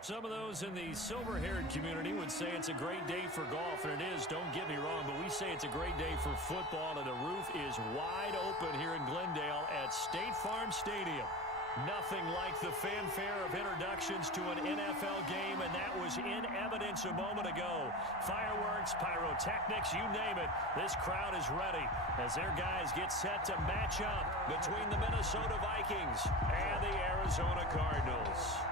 Some of those in the silver-haired community would say it's a great day for golf, and it is, don't get me wrong, but we say it's a great day for football, and the roof is wide open here in Glendale at State Farm Stadium. Nothing like the fanfare of introductions to an NFL game, and that was in evidence a moment ago. Fireworks, pyrotechnics, you name it, this crowd is ready as their guys get set to match up between the Minnesota Vikings and the Arizona Cardinals.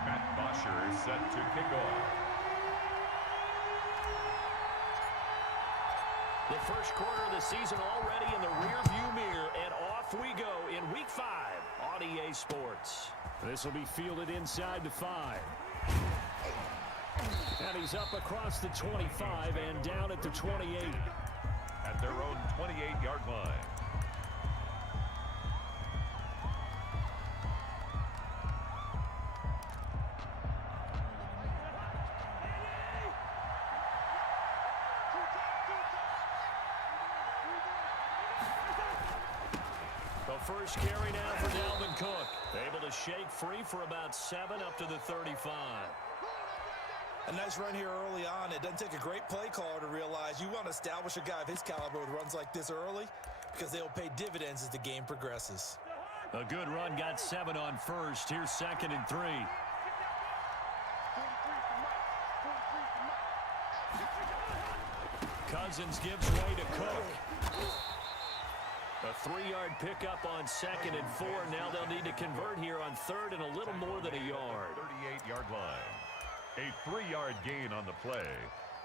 Matt Bosher is set to kick off. The first quarter of the season already in the rearview mirror, and off we go in Week 5 on EA Sports. This will be fielded inside the 5. And he's up across the 25 and down at the 28. At their own 28-yard line. First carry now for Dalvin Cook. Able to shake free for about 7 up to the 35. A nice run here early on. It doesn't take a great play caller to realize you want to establish a guy of his caliber with runs like this early because they'll pay dividends as the game progresses. A good run, got 7 on first. Here's 2nd and 3. Cousins gives way to Cook. A 3-yard pickup on 2nd and 4. Now they'll need to convert here on 3rd and a little more than a yard. 38-yard line. A 3-yard gain on the play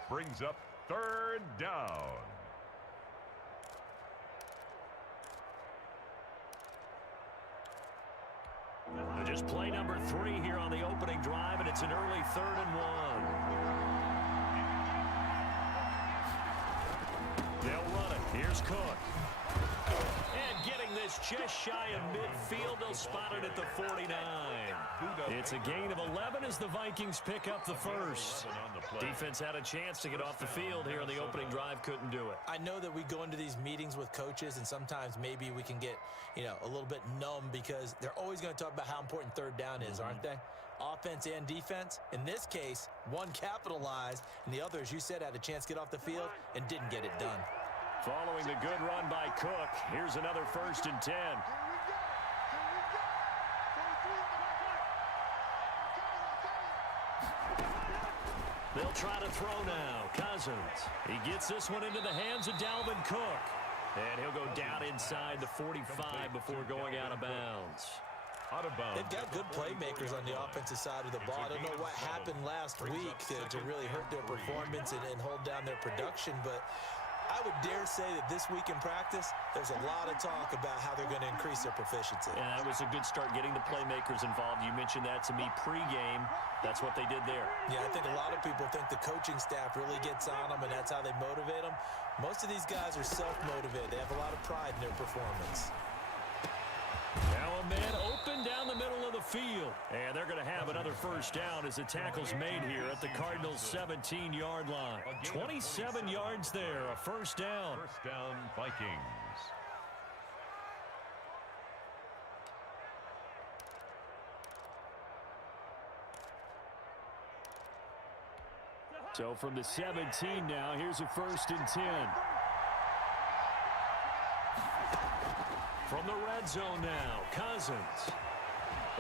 brings up 3rd down. Just play number 3 here on the opening drive, and it's an early 3rd and 1. They'll run it. Here's Cook. And getting this just shy of midfield, they'll spot it at the 49. It's a gain of 11 as the Vikings pick up the first. Defense had a chance to get off the field here on the opening drive, couldn't do it. I know that we go into these meetings with coaches, and sometimes maybe we can get, a little bit numb because they're always going to talk about how important 3rd down is, aren't they? Offense and defense. In this case, one capitalized, and the other, as you said, had a chance to get off the field and didn't get it done. Following the good run by Cook, here's another 1st and 10. They'll try to throw now. Cousins. He gets this one into the hands of Dalvin Cook. And he'll go down inside the 45 before going out of bounds. They've got good playmakers on the offensive side of the ball. I don't know what happened last week to really hurt their performance and hold down their production, but I would dare say that this week in practice, there's a lot of talk about how they're going to increase their proficiency. And that was a good start getting the playmakers involved. You mentioned that to me pregame. That's what they did there. Yeah, I think a lot of people think the coaching staff really gets on them, and that's how they motivate them. Most of these guys are self-motivated. They have a lot of pride in their performance. Now a man open down the middle of the field. And they're going to have another 1st down as the tackle's made here at the Cardinals' 17-yard line. 27 yards there, a 1st down. 1st down, Vikings. So from the 17 now, here's a 1st and 10. From the red zone now, Cousins.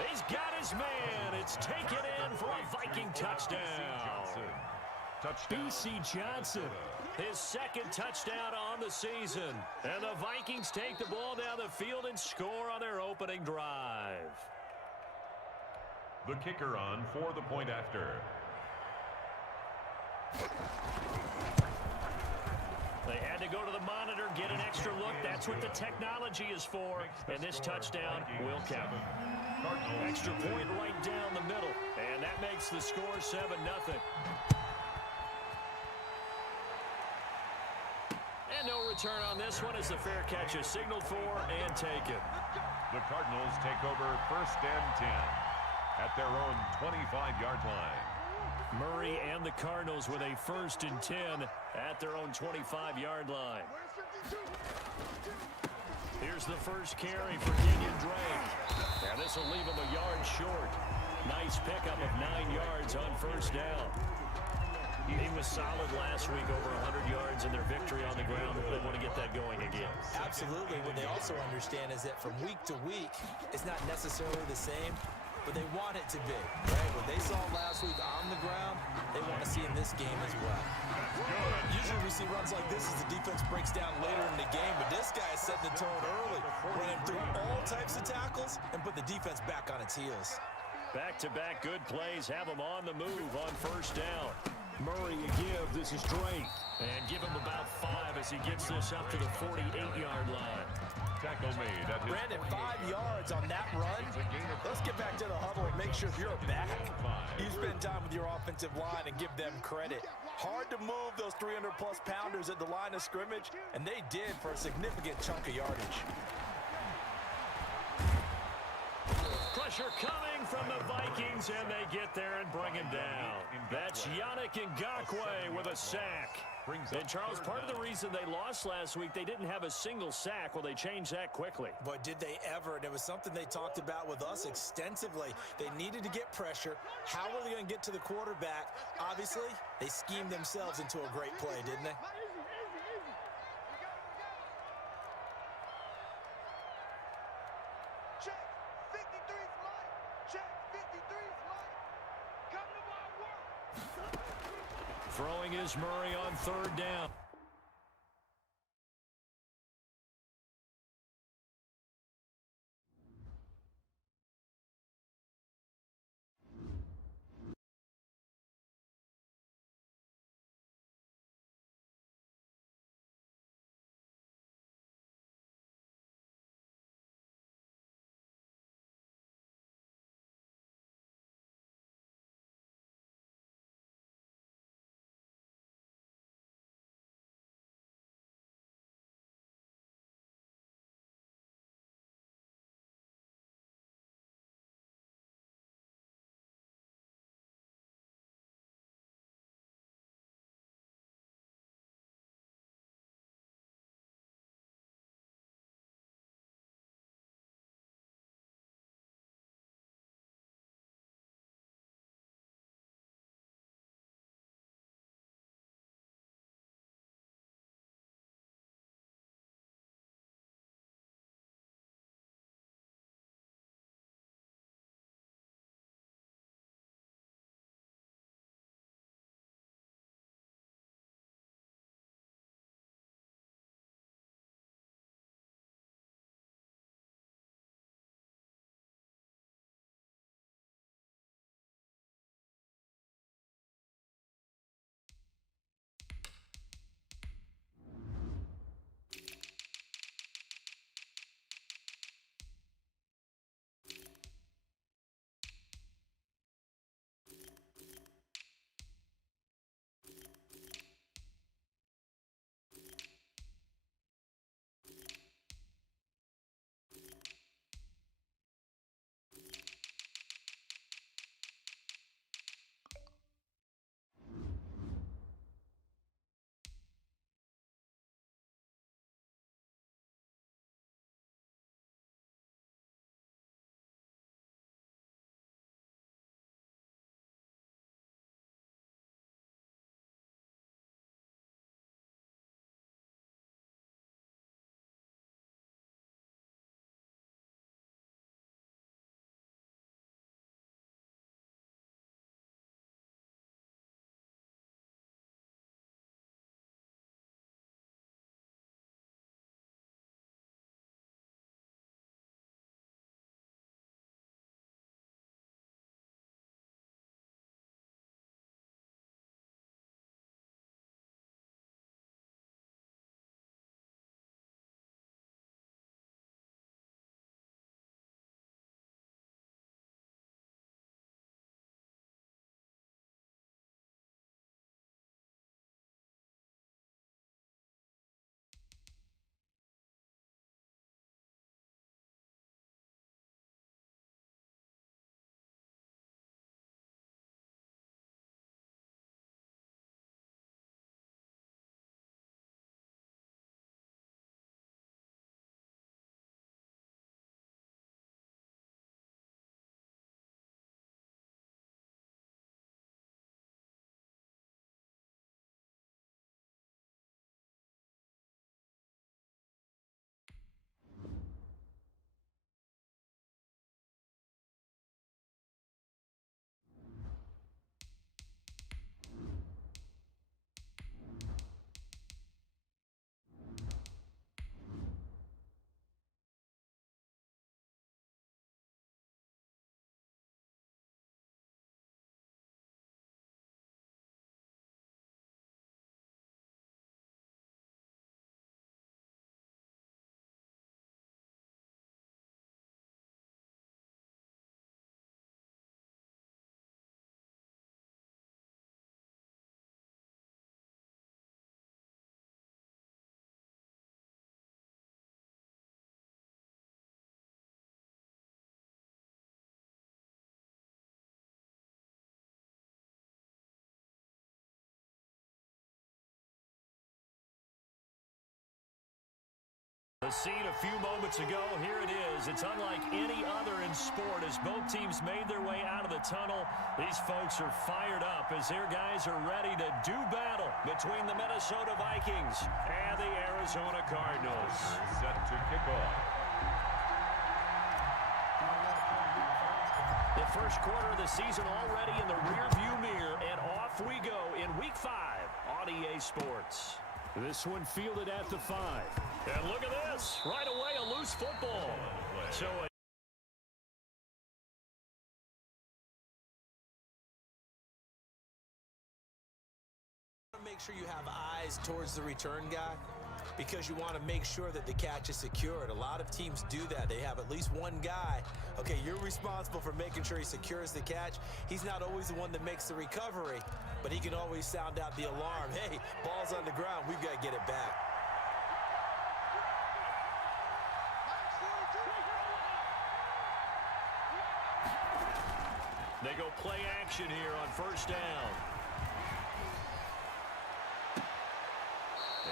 He's got his man. It's taken in for a Viking touchdown. B.C. Johnson, his 2nd touchdown on the season. And the Vikings take the ball down the field and score on their opening drive. The kicker on for the point after. They had to go to the monitor, get an extra look. That's what the technology is for. And this touchdown will count. Extra point right down the middle. And that makes the score 7-0. And no return on this one as the fair catch is signaled for and taken. The Cardinals take over 1st and 10 at their own 25-yard line. Murray and the Cardinals with a 1st and 10 at their own 25-yard line. Here's the first carry for Kenyon Drake. And this will leave him a yard short. Nice pickup of 9 yards on first down. He was solid last week, over 100 yards in their victory on the ground. They want to get that going again. Absolutely. What they also understand is that from week to week, it's not necessarily the same, but they want it to be, right? What they saw last week on the ground, they want to see in this game as well. Usually we see runs like this as the defense breaks down later in the game, but this guy is setting the tone early, running through all types of tackles and put the defense back on its heels. Back-to-back good plays have him on the move on first down. Murray a give. This is Drake. And give him about 5 as he gets this up to the 48-yard line. Tackle made. Brandon, 5 yards on that run. Let's get back to the huddle and make sure you're back. You spend time with your offensive line and give them credit. Hard to move those 300-plus pounders at the line of scrimmage, and they did for a significant chunk of yardage. Pressure coming from the Vikings, and they get there and bring him down. That's Yannick Ngakoue with a sack. And, Charles, part of the reason they lost last week, they didn't have a single sack. Well, they changed that quickly. But did they ever? And it was something they talked about with us extensively. They needed to get pressure. How were they going to get to the quarterback? Obviously, they schemed themselves into a great play, didn't they? Throwing is Murray on third down. The scene a few moments ago, here it is. It's unlike any other in sport as both teams made their way out of the tunnel. These folks are fired up as their guys are ready to do battle between the Minnesota Vikings and the Arizona Cardinals. Set to kick off. The first quarter of the season already in the rearview mirror, and off we go in Week 5 on EA Sports. This one fielded at the 5. And look at this. Right away, a loose football. So make sure you have eyes towards the return guy because you want to make sure that the catch is secured. A lot of teams do that. They have at least one guy. Okay, you're responsible for making sure he secures the catch. He's not always the one that makes the recovery, but he can always sound out the alarm. Hey, ball's on the ground. We've got to get it back. they go play action here on first down.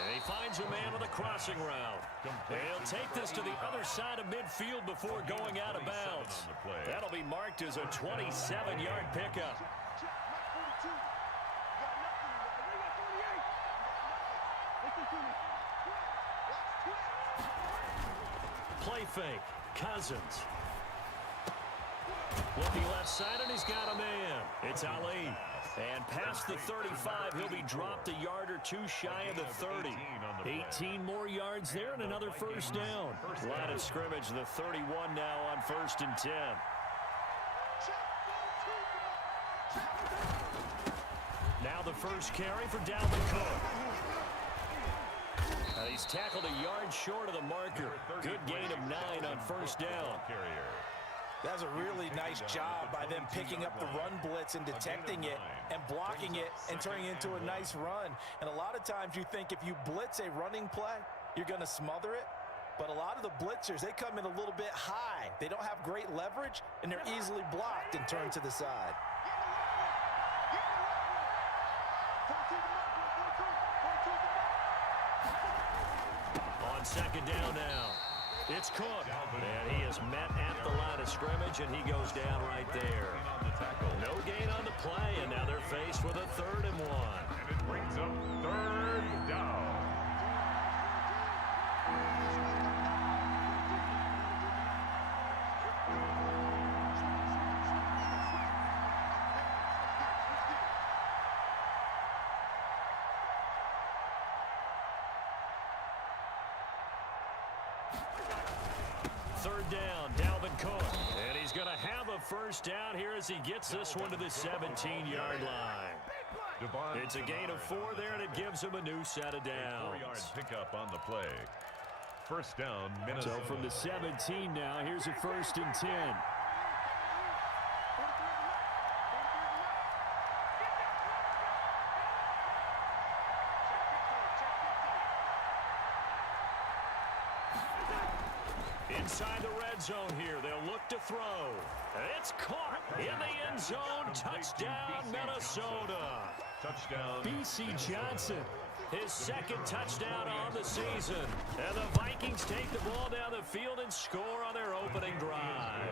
And he finds a man with a crossing route. They'll take this to the other side of midfield before going out of bounds. That'll be marked as a 27-yard pickup. Play fake. Cousins. Looking left side, and he's got a man. It's Ali. And past the 35, he'll be dropped a yard or two shy of the 30. 18 more yards there and another first down. Line of scrimmage, the 31 now on 1st and 10. Now the first carry for Dalvin Cook. He's tackled a yard short of the marker. Good gain of 9 on first down. That's a really nice job by them picking up the run blitz and detecting it and blocking it and turning it into a nice run. And a lot of times you think if you blitz a running play, you're going to smother it. But a lot of the blitzers, they come in a little bit high. They don't have great leverage, and they're easily blocked and turned to the side. On second down now. It's Cook, and he is met at the line of scrimmage, and he goes down right there. No gain on the play, and now they're faced with a 3rd and 1. And it brings up 3rd down. Third down, Dalvin Cook. And he's going to have a first down here as he gets this one to the 17-yard line. It's a gain of 4 there, and it gives him a new set of downs. 4-yard pickup on the play. First down, Minnesota. So from the 17 now, here's a 1st and 10. Inside the red zone here, they'll look to throw. It's caught in the end zone. Touchdown, Minnesota. Touchdown. B.C. Johnson, his 2nd touchdown on the season. And the Vikings take the ball down the field and score on their opening drive.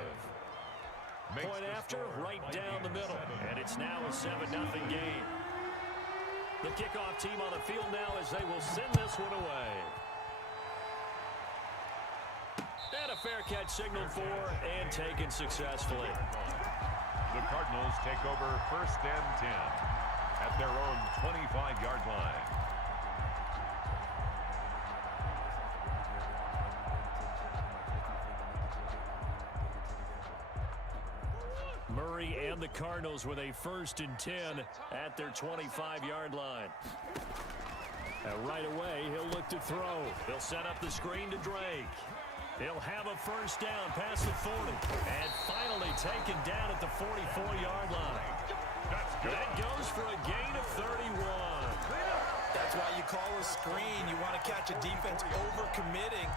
Point after, right down the middle. And it's now a 7-0 game. The kickoff team on the field now as they will send this one away. And a fair catch signaled for and taken successfully. The Cardinals take over 1st and 10 at their own 25-yard line. Murray and the Cardinals with a 1st and 10 at their 25-yard line. And right away, he'll look to throw. He'll set up the screen to Drake. He'll have a first down past the 40. And finally taken down at the 44-yard line. That goes for a gain of 31. That's why you call a screen. You want to catch a defense overcommitting.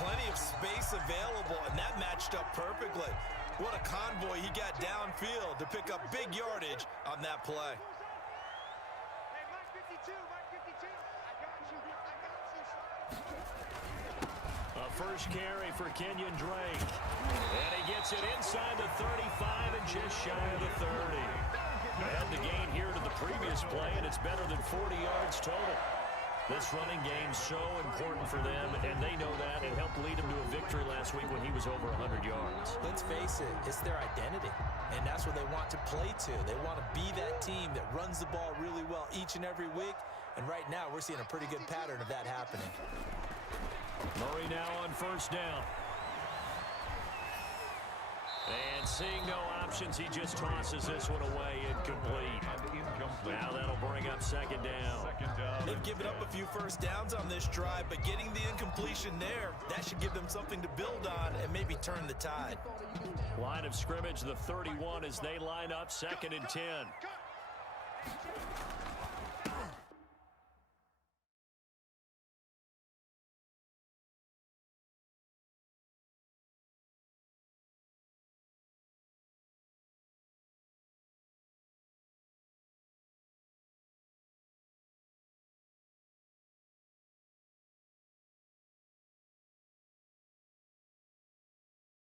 Plenty of space available, and that matched up perfectly. What a convoy he got downfield to pick up big yardage on that play. A first carry for Kenyon Drake. And he gets it inside the 35 and just shy of the 30. Add the gain here to the previous play, and it's better than 40 yards total. This running game's so important for them, and they know that. It helped lead them to a victory last week when he was over 100 yards. Let's face it, it's their identity, and that's what they want to play to. They want to be that team that runs the ball really well each and every week, and right now we're seeing a pretty good pattern of that happening. Murray now on first down. And seeing no options, he just tosses this one away, incomplete. Now that'll bring up second down. They've given up a few first downs on this drive, but getting the incompletion there, that should give them something to build on and maybe turn the tide. Line of scrimmage, the 31 as they line up, 2nd and 10.